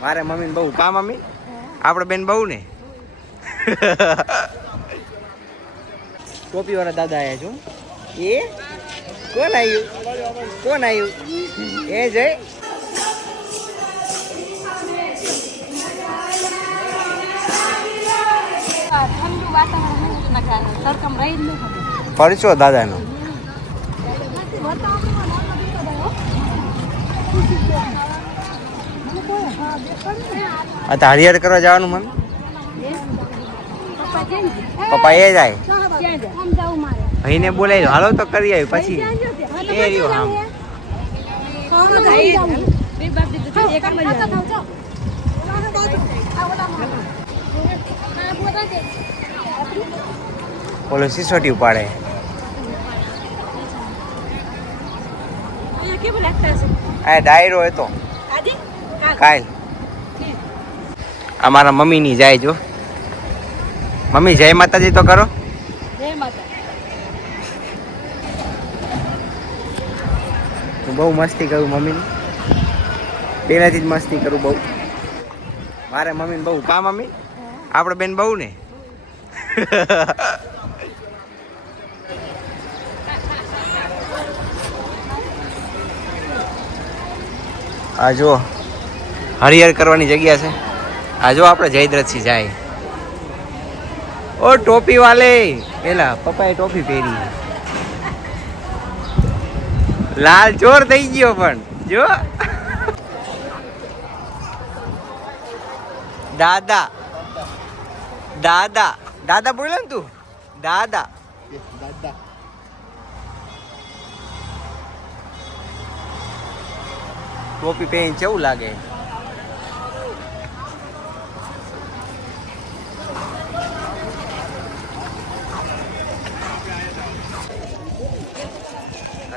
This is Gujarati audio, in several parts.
મારે મમ્મીને બહુ. કા મમ્મી? આપણે બેન બહુ ને ટોપી વાળા દાદા આવ્યા છું એ? કોણ આવ્યું કોણ આવ્યું એ જય. ઠંડુ વાતાવરણ હોય ને મજા આવે તડકામ રહી જ નહીં થતું. પરચો દાદાનો આ તો હરિહર કરવા જવાનું મન પપ્પા? એ જાય ભાઈને બોલાવી હાલો તો કરી આવી પછી એ રહ્યો આમ. ઓલો સિસોટી ઉપાડે? આ ડાયરો હતો? કાલ? આ મારા મમ્મીની જાય જો. મમ્મી જય માતાજી તો કરો. બહુ મસ્તી કરું મમ્મીની. પહેલાંથી જ મસ્તી કરું બહુ. મારે મમ્મીને બહુ કા મમ્મી? આપણે બેન બહુ ને? આ જો હરિહર કરવાની જગ્યા છે. આ જો આપણે જયદ્રથસિંહ જાય. ઓ, ટોપી વાલે. પેલા પપ્પાએ ટોપી પહેરી. લાલ ચોર થઈ ગયો પણ. જો. દાદા. દાદા. દાદા બોલે ને તું? દાદા. ટોપી પહેરીને કેવું લાગે?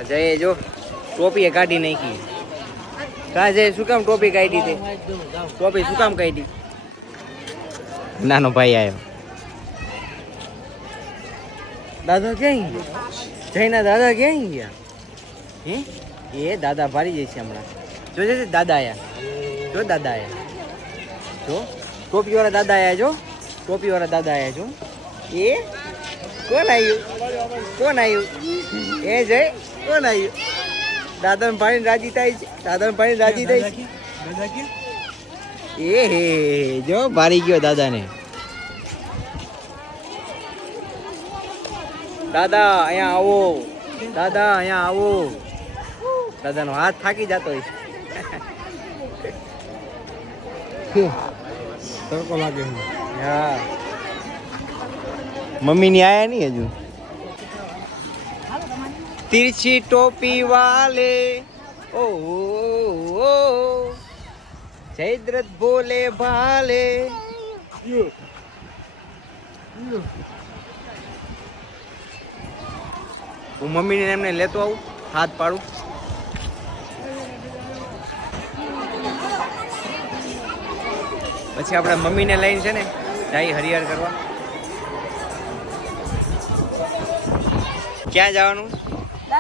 જઈએ જો ટોપી એ કાઢી નાખી. કા જય શું કામ ટોપી કાઢી તે? ટોપી શું કામ કાઢી? નાનો ભાઈ આવ્યો દાદા ક્યાં ગયા? જયના દાદા ક્યાં ગયા? હે? એ દાદા ભારી જશે હમણાં. જો જો જો, દાદા આયા. જો દાદા આયા. જો ટોપી વાળા દાદા આયા જો. ટોપી વાળા દાદા આયા જો. એ? કોણ આવ્યું કોણ આવ્યું એ જય. કોણ આવ્યું દાદાને ભાઈ રાજી થાય છે. દાદાને ભાઈ રાજી થાય છે. એ હે જો ભારી ગયો દાદાને. દાદા અહીંયા આવો. દાદા અહીંયા આવો. દાદાનો હાથ થાકી જતો હોય. તડકો લાગે હા. મમ્મીની આયા નહીં હજુ? વાલે. ઓ ઓ, ઓ જયદ્રથ બોલે ભાલે. હું મમ્મીને એમને લેતો આવું હાથ પાડું. પછી આપણે મમ્મીને લઈને છે ને જાય હરિહર કરવા ક્યાં જવાનું?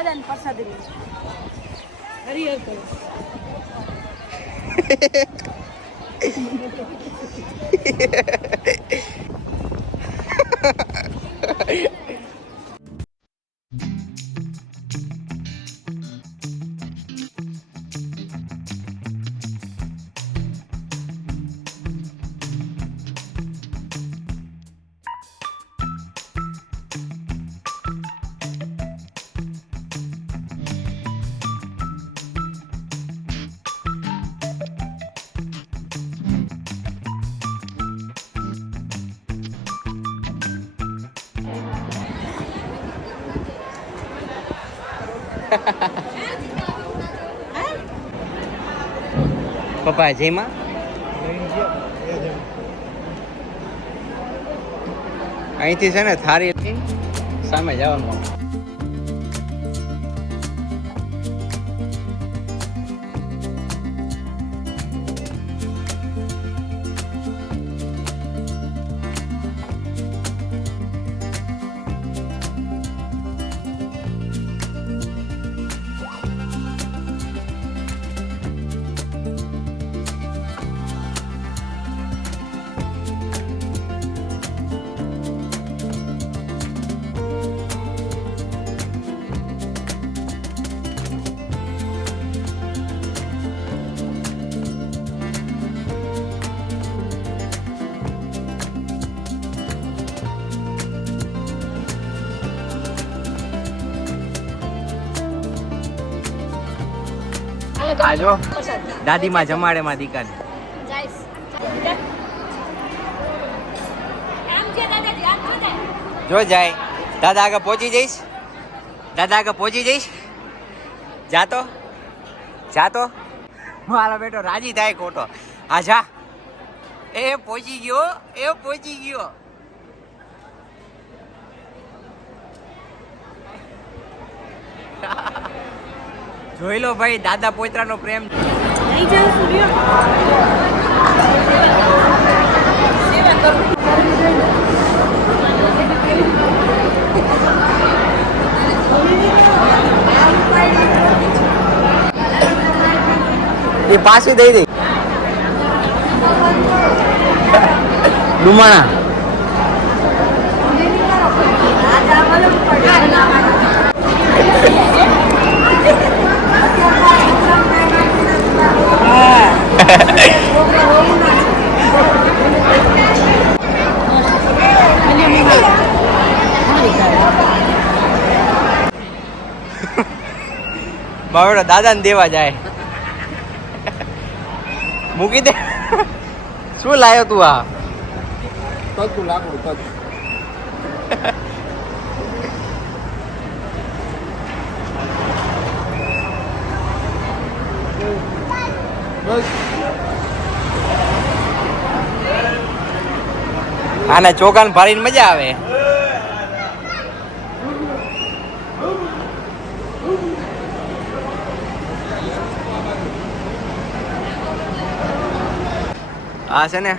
દાદાને પ્રસાદી લઈ. હરિહર કરો. પપ્પા જેમાં? અહીંથી છે ને થારી સામે જવાનું. આ જો દાદીમાં જમાડે માં ને. જો જાય. દાદા આગળ પહોંચી જઈશ. દાદા આગળ પહોંચી જઈશ. જાતો. જાતો. મારો બેટો રાજી થાય ખોટો. આ જા. એ પહોંચી ગયો. એ પહોંચી ગયો. જોઈ લો ભાઈ દાદા પોતરાનો પ્રેમ. એ પાછી દઈ દઈ ડુમાણા મારો દાદા ને દેવા જાય. મૂકી દે. શું લાયો તું આ? તતું લાકડું તત. આને ચોકાન ભારીને મજા આવે. આ છે ને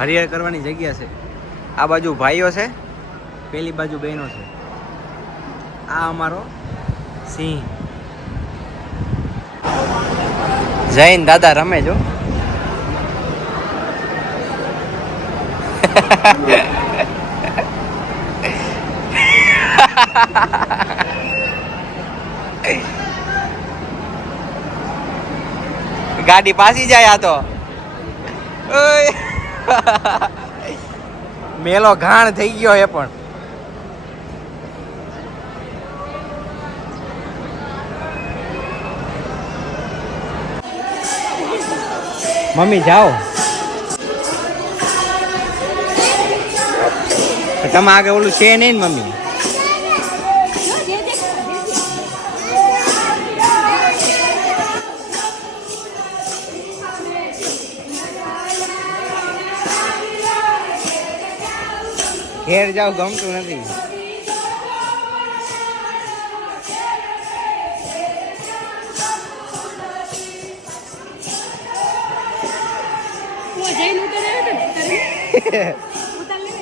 હરિહર કરવાની જગ્યા છે. આ બાજુ ભાઈઓ છે, પેલી બાજુ બહેનો છે. આ અમારો સિંહ. જૈન દાદા રમે જો. ગાડી પાસી જાય આ તો. મેલો ઘાણ થઈ ગયો એ પણ. મમ્મી જાઓ. તમે આગળ ઓલું છે નહીં ને મમ્મી? ઘેર જાવ ગમતું નથી. હું જઈને ઉતારે ઉતારી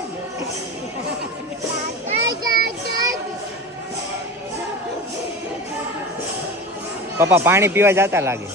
પપ્પા પાણી પીવા જતા લાગે.